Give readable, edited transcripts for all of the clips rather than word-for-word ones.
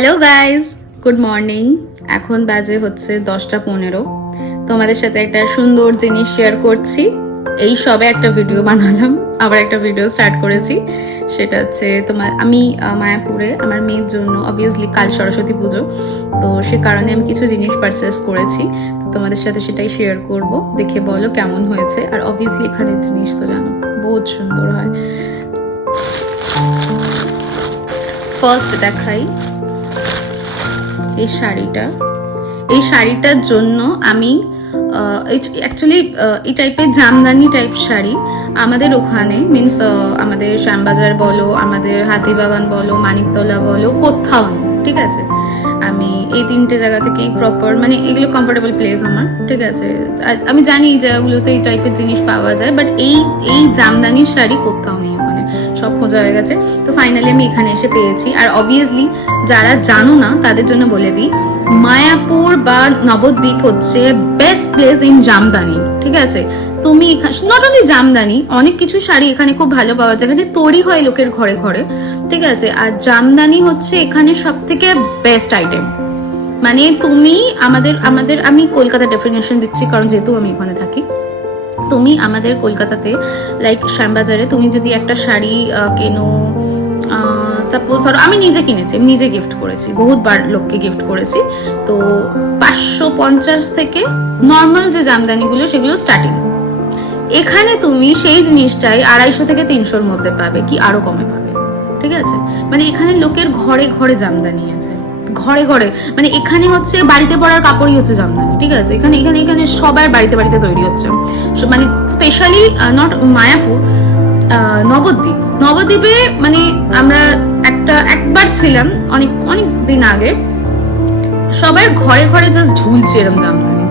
Hello guys, good morning. এখন বাজে হচ্ছে 10টা 15। তোমাদের সাথে একটা সুন্দর জিনিস শেয়ার করছি। এই সবে একটা ভিডিও বানালাম, আবার একটা ভিডিও স্টার্ট করেছি। সেটা হচ্ছে আমি মায়াপুরে আমার মেয়ের জন্য অবভিয়াসলি কাল সরস্বতী পুজো, তো সে কারণে আমি কিছু জিনিস পারচেস করেছি। তো তোমাদের সাথে সেটাই শেয়ার করব, দেখে বলো কেমন হয়েছে। আর অবভিয়াসলি এখানের জিনিস তো জানো বহুত সুন্দর হয়। ফার্স্ট দেখাই এই শাড়িটার জন্য আমি অ্যাকচুয়ালি এই টাইপের জামদানি টাইপ শাড়ি আমাদের ওখানে মিনস আমাদের শ্যামবাজার বলো, আমাদের হাতিবাগান বলো, মানিকতলা বলো, কোথাও নেই। ঠিক আছে, আমি এই 3টে জায়গা থেকেই প্রপার, মানে এগুলো কমফোর্টেবল প্লেস আমার। ঠিক আছে, আমি জানি এই জায়গাগুলোতে এই টাইপের জিনিস পাওয়া যায়, বাট এই জামদানির শাড়ি কোথাও নেই, ওখানে সব খোঁজা হয়ে গেছে। তো ফাইনালি আমি এখানে এসে পেয়েছি। আর অবভিয়াসলি যারা জানো না তাদের জন্য বলে দিই, মায়াপুর বা নবদ্বীপ হচ্ছে বেস্ট প্লেস ইন জামদানি। ঠিক আছে, তুমি নট অনলি জামদানি, অনেক কিছু শাড়ি এখানে খুব ভালো পাওয়া যায়, এখানে তৈরি হয় লোকের ঘরে ঘরে। ঠিক আছে, আর জামদানি হচ্ছে এখানে সব থেকে বেস্ট আইটেম। মানে তুমি আমি কলকাতা ডেফিনেশন দিচ্ছি, কারণ যেহেতু আমি এখানে থাকি। তুমি আমাদের কলকাতাতে লাইক শ্যামবাজারে তুমি যদি একটা শাড়ি কেনো, সাপোজ ধরো আমি নিজে কিনেছি, আমি নিজে গিফট করেছি, বহুতবার লোককে গিফট করেছি, তো 550 থেকে নর্মাল যে জামদানিগুলো সেগুলো স্টার্টিং। এখানে তুমি সেই জিনিসটাই 250 থেকে 300-র মধ্যে পাবে, কি আরো কমে পাবে। ঠিক আছে, মানে এখানে লোকের ঘরে ঘরে জামদানি আছে, ঘরে ঘরে। মানে এখানে হচ্ছে বাড়িতে পরার কাপড়ই হচ্ছে জামদানি। ঠিক আছে, এখানে এখানে এখানে সবার বাড়িতে বাড়িতে তৈরি হচ্ছে। মানে স্পেশালি নট মায়াপুর, নবদ্বীপে মানে আমরা একবার ছিলাম অনেক অনেক দিন আগে, সবার ঘরে ঘরে জাস্ট ঝুলছে এরকম জামদানি,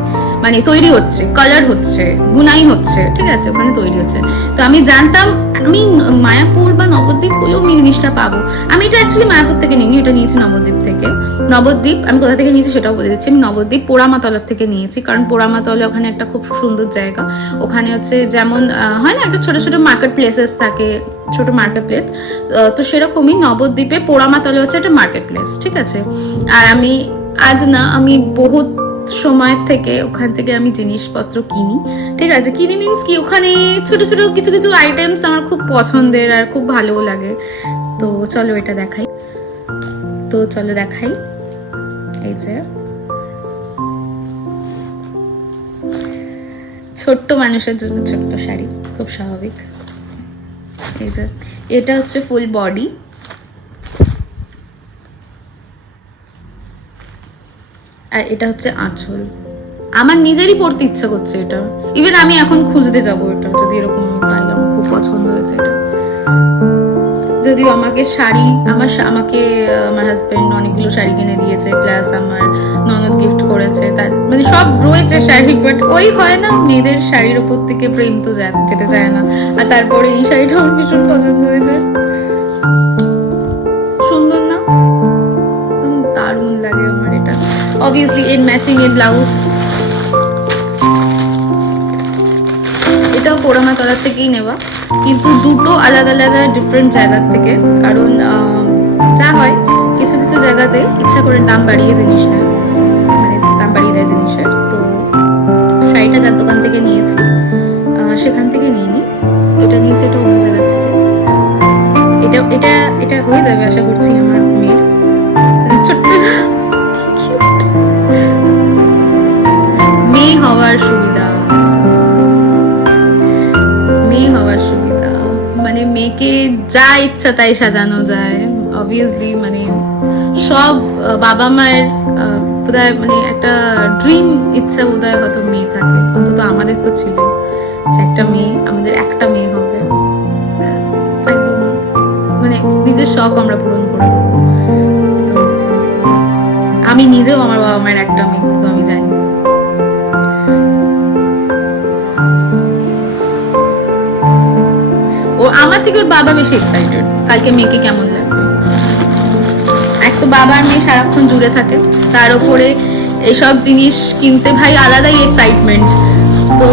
মানে তৈরি হচ্ছে, কালার হচ্ছে, বুনাই হচ্ছে। ঠিক আছে, ওখানে তৈরি হচ্ছে। তো আমি জানতাম আমি মায়াপুর বা নবদ্বীপ হলেও আমি জিনিসটা পাবো। আমি এটা অ্যাকচুয়ালি মায়াপুর থেকে নিইনি, এটা নিয়েছি নবদ্বীপ থেকে। নবদ্বীপ আমি কোথা থেকে নিয়েছি সেটাও বলে দিচ্ছি। আমি নবদ্বীপ পোড়ামাতলার থেকে নিয়েছি, কারণ পোড়ামাতলা ওখানে একটা খুব সুন্দর জায়গা। ওখানে হচ্ছে যেমন হয় না, একটা ছোট ছোট মার্কেট প্লেসেস থাকে, ছোট মার্কেট প্লেস, তো সেরকমই নবদ্বীপে পোড়ামাতলা হচ্ছে একটা মার্কেট প্লেস। ঠিক আছে, আর আমি বহুত সময় থেকে ওখান থেকে আমি জিনিসপত্র কিনি। ঠিক আছে, কিনি মিনস কি, ওখানে ছোট ছোট কিছু কিছু আইটেমস আমার খুব পছন্দের আর খুব ভালোও লাগে। তো চলো দেখাই। এই যে ছোট্ট মানুষের জন্য ছোট্ট শাড়ি, খুব স্বাভাবিক। এই যে এটা হচ্ছে ফুল বডি, আর এটা হচ্ছে আঁচল। আমার নিজেরই পড়তে ইচ্ছা করছে এটা, ইভেন আমি এখন খুঁজতে যাবো এটা, যদি এরকম পাই। আমার খুব পছন্দ হয়েছে এটা। যদিও আমাকে আমার হাজবেন্ড অনেকগুলো শাড়ি কিনে দিয়েছে, প্লাস আমার ননদ গিফট করেছে, তার মানে সব রয়েছে শাড়ি, বাট ওই হয় না, মেয়েদের শাড়ির উপর থেকে প্রেম তো যেতে চায় না। আর তারপরে এই শাড়িটা আমার ভীষণ পছন্দ হয়েছে। সুন্দর না, দারুণ লাগে আমার এটা। অবভিয়াসলি এর ম্যাচিং এর ব্লাউজ, এটাও পোড়ামাতলার থেকেই নেওয়া, কিন্তু দুটো আলাদা আলাদা ডিফারেন্ট জায়গার থেকে। কারণ যা হয় কিছু কিছু জায়গাতে ইচ্ছা করে দাম বাড়িয়ে জিনিস নেয়, মানে দাম বাড়িয়ে দেয় জিনিসের। তো শাড়িটা যার দোকান থেকে নিয়েছি সেখান থেকে নিইনি, এটা নিয়েছি এটা অন্য জায়গা থেকে। এটা হয়ে যাবে আশা করছি আমার মেয়ের। ছোট্ট মেয়ে হওয়ার সুবিধা, মানে মেয়েকে যা ইচ্ছা তাই সাজানো যায়। অবভিয়াসলি মানে সব বাবা মায়ের বোধহয় মানে একটা ড্রিম ইচ্ছা বোধহয় হয়তো মেয়ে থাকে, অন্তত আমাদের তো ছিল যে আমাদের একটা মেয়ে হবে। একদম মানে নিজের শখ আমরা পূরণ করে দেবো। তো আমি নিজেও আমার বাবা মায়ের একটা মেয়ে, তো আমি জানি। আমার থেকে ওর বাবা বেশি এক্সাইটেড কালকে মেয়েকে কেমন লাগবে। এক তো বাবার মেয়ে সারাক্ষণ জুড়ে থাকে, তার উপরে এইসব জিনিস কিনতে ভাই আলাদাই এক্সাইটমেন্ট। তো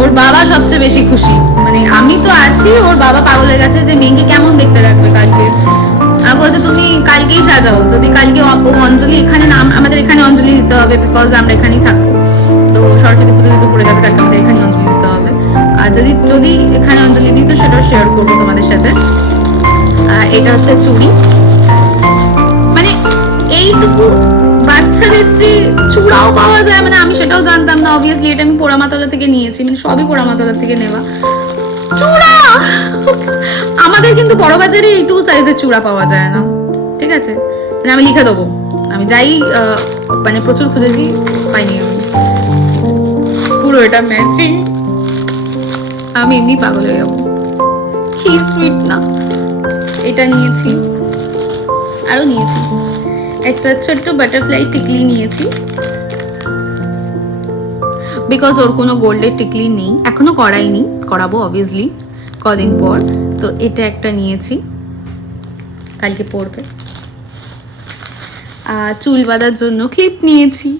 ওর বাবা সবচেয়ে বেশি খুশি, মানে আমি তো আছি, ওর বাবা পাগল হয়ে গেছে যে মেয়েকে কেমন দেখতে লাগবে কালকে। বলছে তুমি কালকেই সাজাও, যদি কালকে অঞ্জলি এখানে নাম, আমাদের এখানে অঞ্জলি দিতে হবে বিকজ আমরা এখানেই থাকবো, তো সরস্বতী পুজো দিতে পড়ে গেছে, কালকে আমাদের এখানে অঞ্জলি দিতে হবে। আর যদি যদি এখানে অঞ্জলি দিই তো সেটাও শেয়ার করবো তোমাদের সাথে। এটা হচ্ছে চুড়ি, মানে এইটুকু বাচ্চাদের যে চূড়াও পাওয়া যায়, মানে আমি সেটাও জানতাম না। অবভিয়াসলি এটা আমি পোড়ামাতলা থেকে নিয়েছি, মানে সবই পোড়ামাতলা থেকে নেওয়া চূড়া। আমাদের কিন্তু বড় বাজারে এই 2 সাইজের চূড়া পাওয়া যায় না, ঠিক আছে? মানে আমি লিখে দেবো, আমি যাই মানে প্রচুর খুঁজেছি, পাইনি আমি। পুরো এটা ম্যাচিং, আমি এমনি পাগল হয়ে যাবো, কি সুইট না। এটা নিয়েছি, আরো নিয়েছি একটা ছোট্ট বাটারফ্লাই টিকলি নিয়েছি, বিকজ ওর কোনো গোল্ডের টিকলি নেই, এখনো করাইনি, করাবো অবভিয়াসলি কদিন পর। তো এটা একটা নিয়েছি, কালকে পরবে। চুল বাঁধার জন্য ক্লিপ নিয়েছি,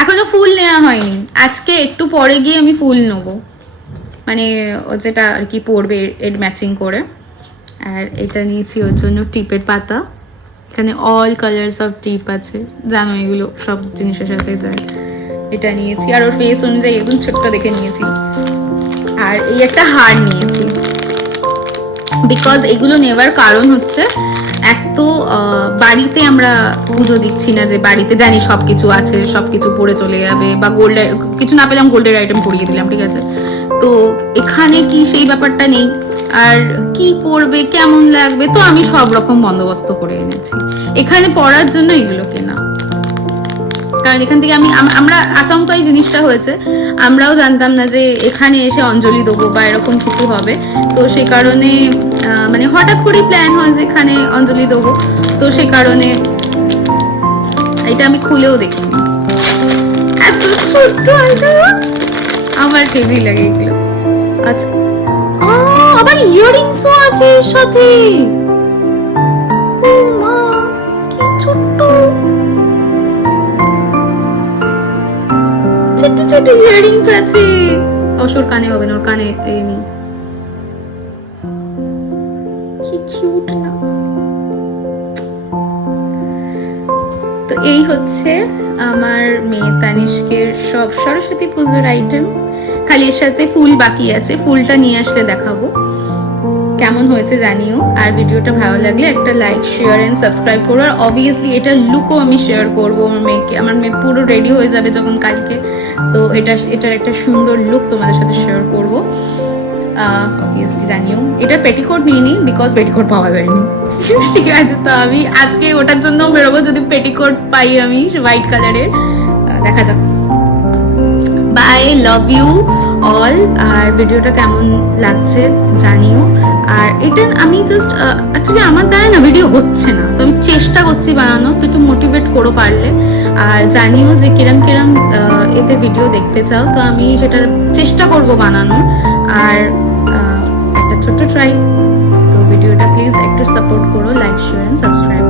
এখনো ফুল নেওয়া হয়নি, আজকে একটু পরে গিয়ে আমি ফুল নেবো, মানে যেটা আর কি পরবে এর ম্যাচিং করে। আর এটা নিয়েছি ওর জন্য টিপের পাতা, এখানে অল কালার্স অফ টিপ আছে, জানো এগুলো সব জিনিসের সাথে যায়। এটা নিয়েছি, আর ওর ফেস অনুযায়ী একদম ছোট্ট দেখে নিয়েছি। আর এই একটা হার নিয়েছি, বিকজ এগুলো নেওয়ার কারণ হচ্ছে এক তো বাড়িতে আমরা পুজো দিচ্ছি না, যে বাড়িতে জানি সবকিছু আছে, সবকিছু পরে চলে যাবে, বা গোল্ডের কিছু না পেলাম গোল্ডের আইটেম পরিয়ে দিলাম, ঠিক আছে? তো এখানে কি সেই ব্যাপারটা নেই, আর কি পরবে কেমন লাগবে, তো আমি সব রকম বন্দোবস্ত করে এনেছি এখানে পড়ার জন্য এগুলো কেনা। কারণ এখান থেকে আমরা আচমকা এই জিনিসটা হয়েছে, আমরাও জানতাম না যে এখানে এসে অঞ্জলি দেবো বা এরকম কিছু হবে, তো সেই কারণে মানে হঠাৎ করেই প্ল্যান হয় যে এখানে অঞ্জলি দেবো, তো সেই কারণে এটা আমি খুলেও দেখিনি, এত ছোট্ট আমার হেভি লাগে এগুলো। আচ্ছা, আবার ইয়াররিংসও আছে এর সাথে, ও মা কি ছোট্ট ছোট্ট ছোট্ট ইয়াররিংস আছে। অসুর কানে হবে না, ওর কানে নেই, কি কিউট না। তো এই হচ্ছে আমার মেয়ে তানিষ্কের সব সরস্বতী পুজোর আইটেম, খালি এর সাথে ফুল বাকি আছে, ফুলটা নিয়ে আসলে দেখাবো। কেমন হয়েছে জানিও, আর ভিডিওটা ভালো লাগলে একটা লাইক শেয়ার এন্ড সাবস্ক্রাইব করো। আর অবভিয়াসলি এটার লুকও আমি শেয়ার করবো আমার মেয়েকে, আমার মেয়ে পুরো রেডি হয়ে যাবে যখন কালকে, তো এটার একটা সুন্দর লুক তোমাদের সাথে শেয়ার করবো। অবভিয়াসলি জানিও। এটা পেটিকোট নিইনি বিকজ পেটিকোট পাওয়া যায়নি, ঠিক আছে? তো আমি আজকে ওটার জন্য বেরোবো, যদি পেটিকোট পাই আমি হোয়াইট কালারের, দেখা যাক। Bye, love you all. আর ভিডিওটা কেমন লাগছে জানিও। আর এটা আমি জাস্ট অ্যাকচুয়ালি আমার দ্বারা না ভিডিও হচ্ছে না, তো আমি চেষ্টা করছি বানানো, তো একটু মোটিভেট করো পারলে, আর জানিও যে কিরম কিরম এতে ভিডিও দেখতে চাও, তো আমি সেটার চেষ্টা করব বানানোর। আর একটা ছোট্ট ট্রাই, তো ভিডিওটা প্লিজ একটু সাপোর্ট করো, লাইক শেয়ার এন্ড সাবস্ক্রাইব।